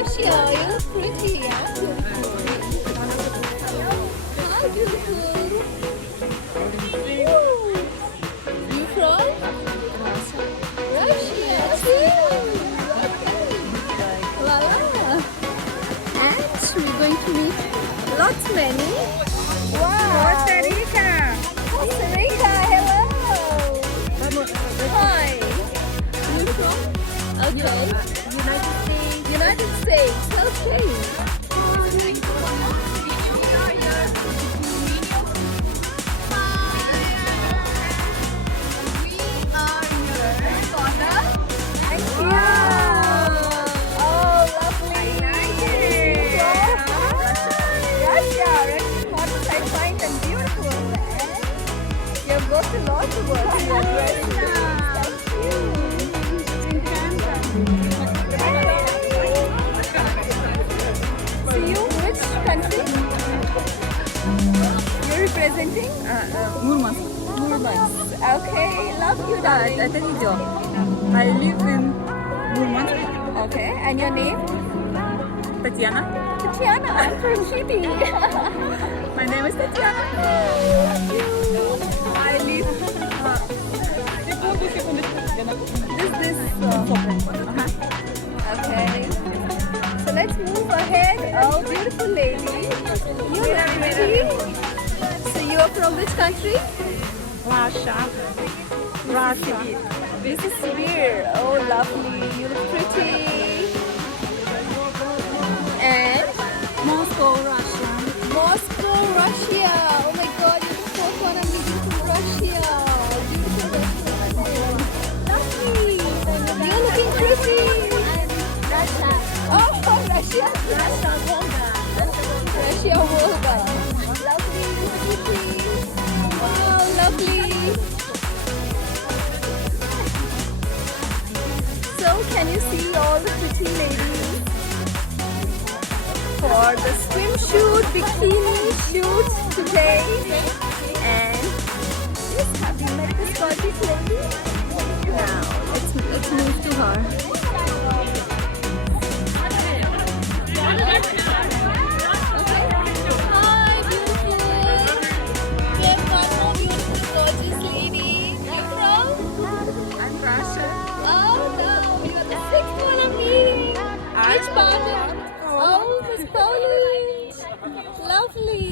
Russia. You're pretty. How beautiful. You from? Russia. Voila. And we're going to meet lots many. Wow. Costa Rica. Costa Rica. Hello. Hi. You from? Okay. United States. Okay. Representing? Murmansk. Okay, love you, darling. I live in Murmansk. Okay, and your name? Tatiana. Tatiana, I'm from Chile. My name is Tatiana. I live. Okay. So let's move ahead. Oh, beautiful lady. You're pretty. So you are from which country? Russia. This is Sibir. Oh, lovely. You look pretty. And Moscow, Russia. Moscow, Russia. Oh my God, you look so fun. I'm meeting from Russia. Beautiful Russia. Lovely. You're looking pretty. Russia. Oh, Russia. Russia, Volga. Russia, Volga. Lovely, pretty. Wow, lovely. So, can you see all the pretty ladies for the swimsuit, bikini shoot today? And yes, have you met this gorgeous lady? Now, let's move to her. Hi, beautiful. We have one more beautiful, gorgeous lady. You from? I'm Russia. Oh no, you are the sixth one I'm meeting. Which part of? Oh, Miss Polish. Lovely.